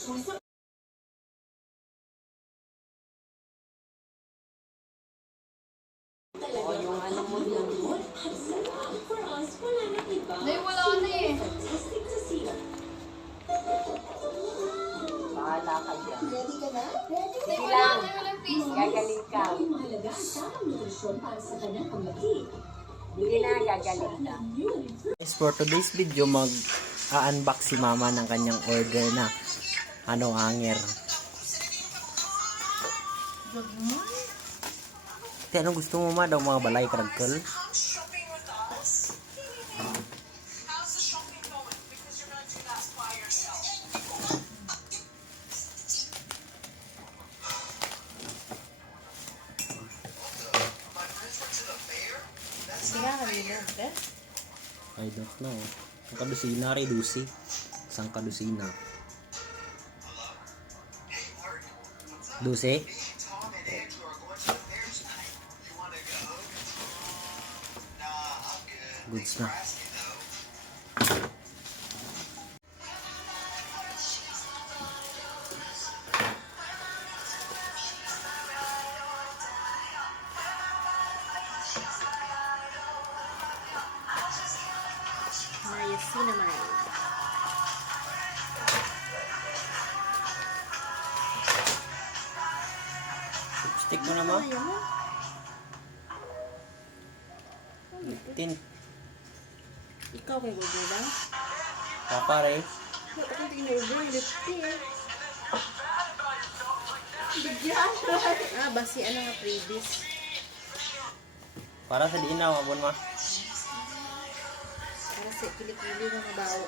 O, yung ano mo yun. Nay, wala na eh. Bahala ka dyan. Ready ka na? Ready ka Sige na? lang. Nay, walang Facebook. Gagaling ka. Mahalaga ang tamang nutrisyon para sa kanyang paglaki. Hindi na, gagaling ka. Guys, for today's video, mag-unbox si mama ng kanyang order na anger. Kaya anong gusto mo ma daw mga balay karagkal? I don't know. Ang kadusina, redusi. Isang kadusina. Dusi? Goods na. Niacinamide. Stick mo na ma. Tin. Ikaw kay Gogo ba? Papare. Ako hindi na-over lipti eh. Bigyan. Basi ano nga previous. Para sa diin na, mabon ma. Para sa kilikili ng mabaho.